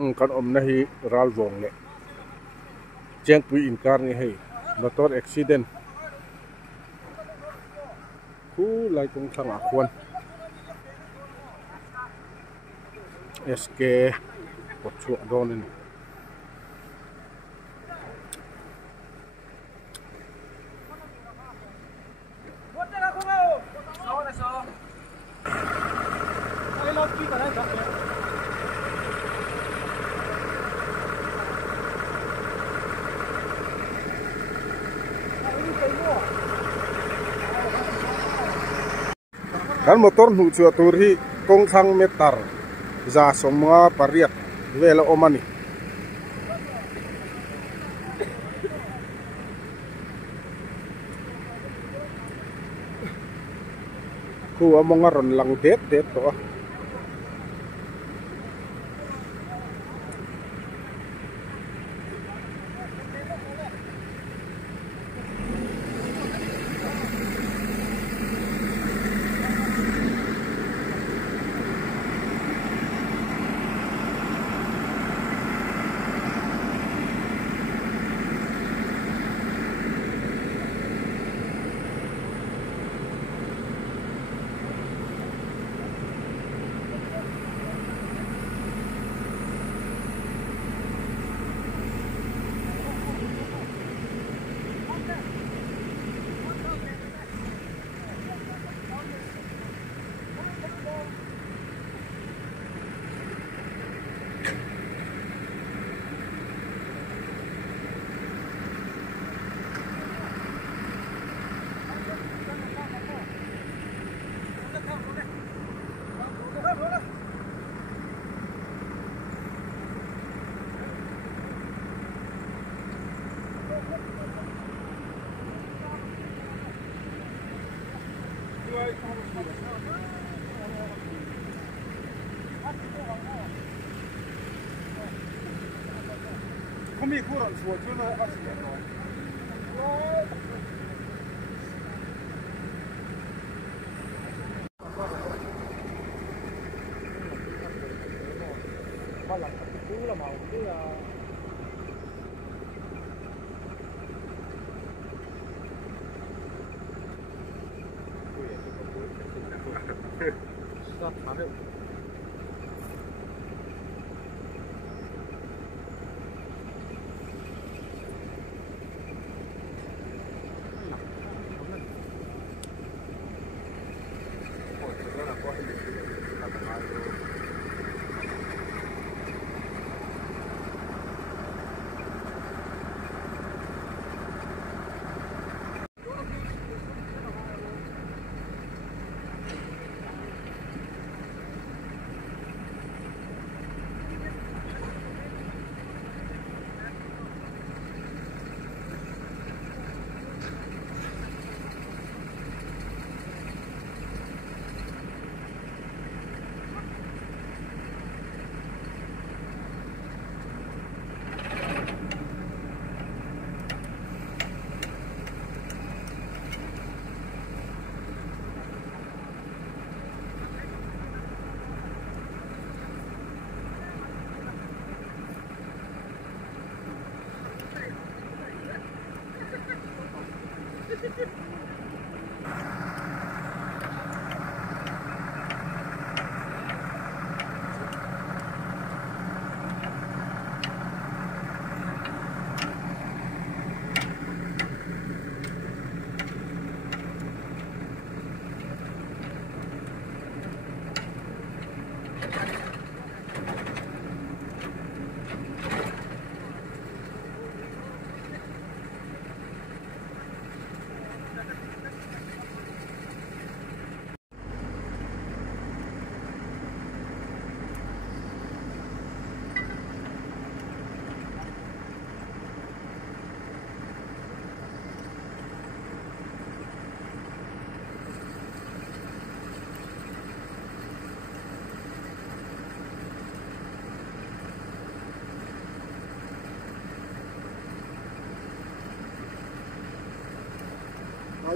kan om na hi ral vong le cheng pui in kar ni hei motor accident khu lai tung thang a khwan SK pot chu don ni kan motor nu chu tur hi kong thang metar za somnga pariat vela omani khu amonga ron lang det to không bị cuốn xuống chứ nó bắt được rồi. Ba lần cú là màu cái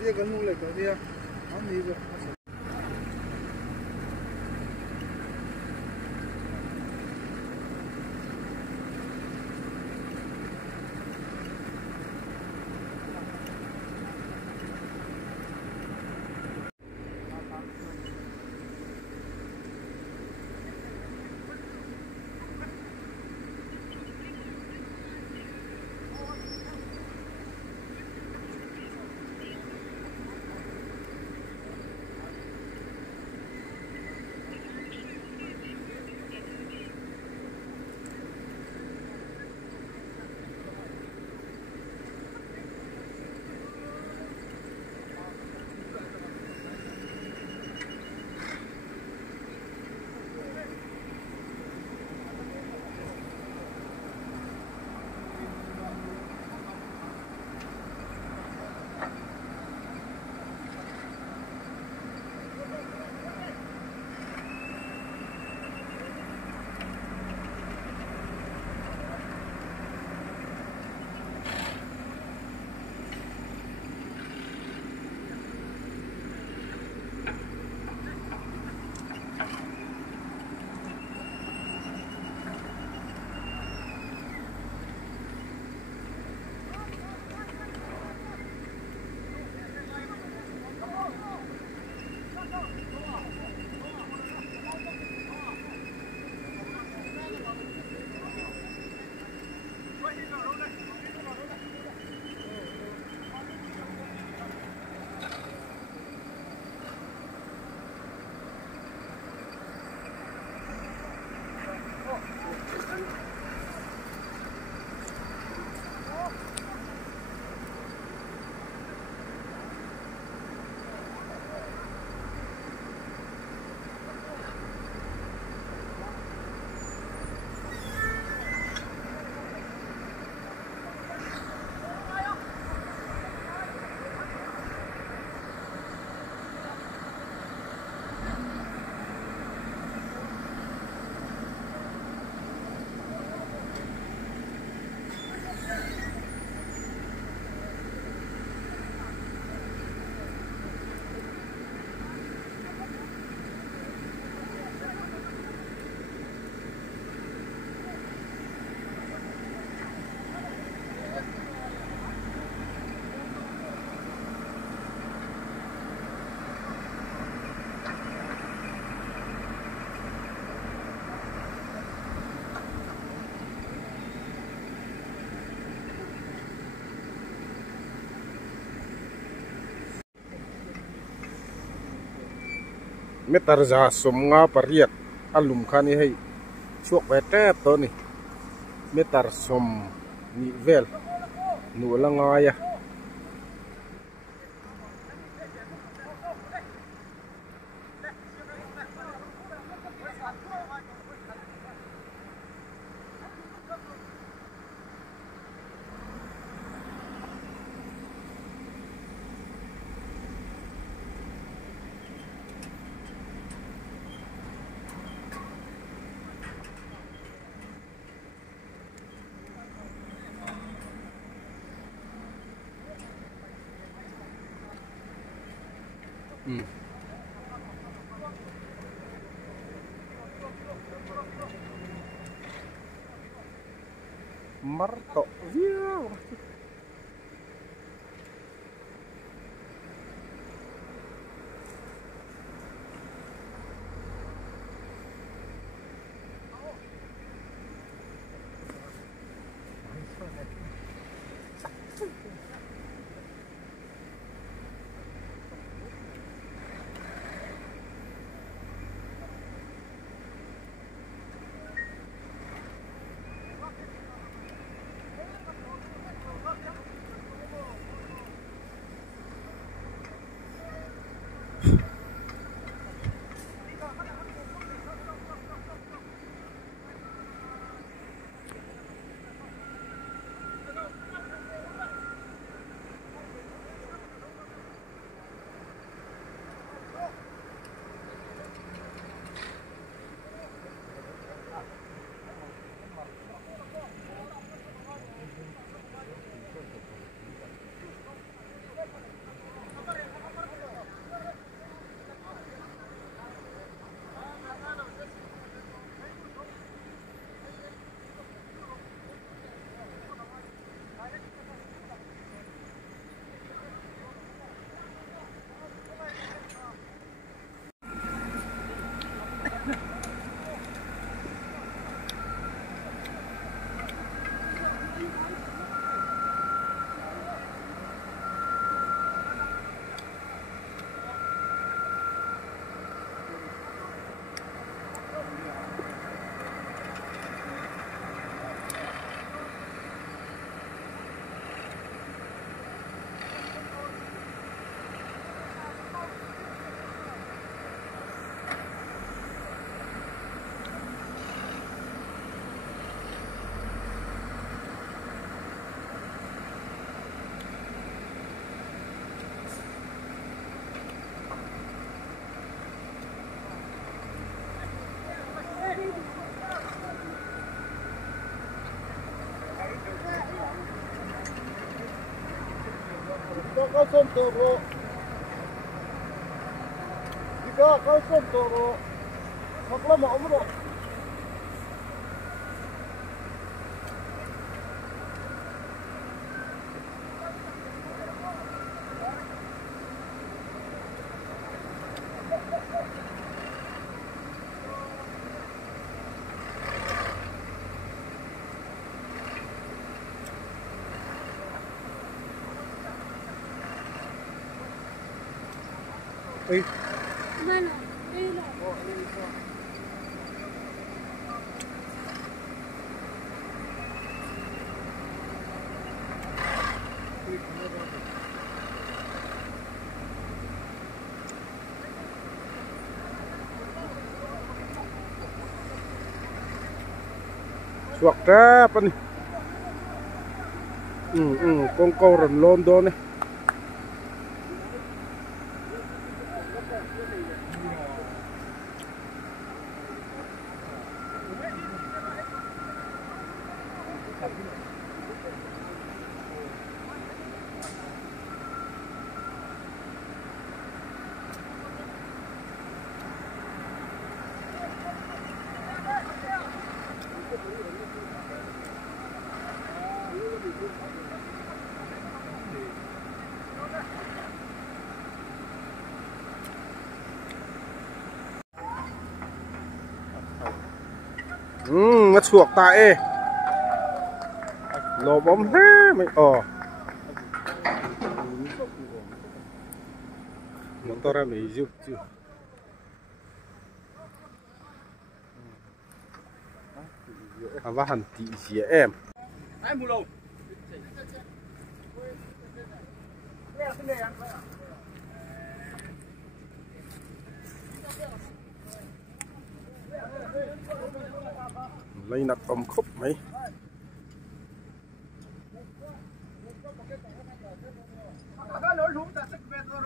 dia kan mulai dia ani je metar za somnga pariat alum khani hei chuak vete to ni metar som ni vel nu langa ya marto via Kalson toro. Jika kalson toro, maklama umroh. Mana? Ini. Oh, ini itu. suak apa nih con câu rần London này ngất suộc tại lò bóng ha mày motor mày giúp chứ và hẳn tỷ gì em ai mua lâu lấy nát tôm khúc mấy cái lỗ lũ ta sức về rồi